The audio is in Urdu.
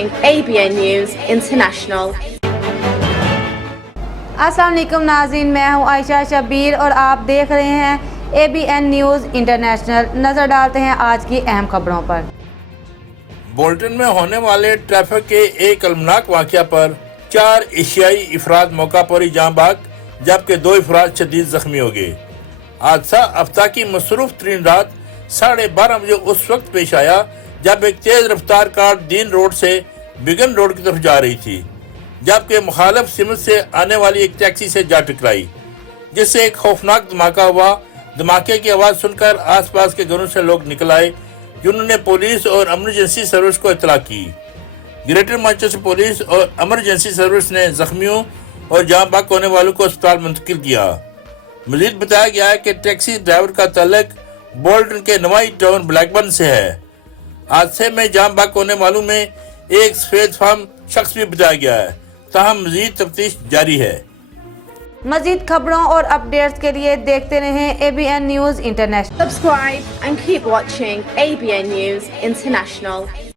ABN News International. السلام علیکم ناظرین، میں ہوں عائشہ شبیر اور آپ دیکھ رہے ہیں ABN نیوز انٹرنیشنل۔ نظر ڈالتے ہیں آج کی اہم خبروں پر۔ بولٹن میں ہونے والے ٹریفک کے ایک المناک واقعہ پر 4 ایشیائی افراد موقع پر ہی جاں بحق جبکہ 2 افراد شدید زخمی ہو گئے۔ حادثہ ہفتہ کی مصروف ترین رات 12:30 بجے اس وقت پیش آیا جب ایک تیز رفتار کار دین روڈ سے بگن روڈ کی طرف جا رہی تھی، جبکہ مخالف سمت سے آنے والی ایک ٹیکسی سے جا ٹکرائی، جس سے ایک خوفناک دھماکہ ہوا۔ دھماکے کی آواز سن کر آس پاس کے گھروں سے لوگ نکل آئے، جنہوں نے پولیس اور ایمرجنسی سروس کو اطلاع کی۔ گریٹر مانچسٹر پولیس اور ایمرجنسی سروس نے زخمیوں اور جاں بحق ہونے والوں کو اسپتال منتقل کیا۔ مزید بتایا گیا ہے کہ ٹیکسی ڈرائیور کا تعلق بولٹن کے نوائی ٹاؤن بلیک برن سے ہے۔ حادثے میں جاں بحق ہونے والوں میں ایک سفید فام شخص بھی بتایا گیا ہے، تاہم مزید تفتیش جاری ہے۔ مزید خبروں اور اپڈیٹس کے لیے دیکھتے رہیں ABN news international. Subscribe and keep watching ABN News International.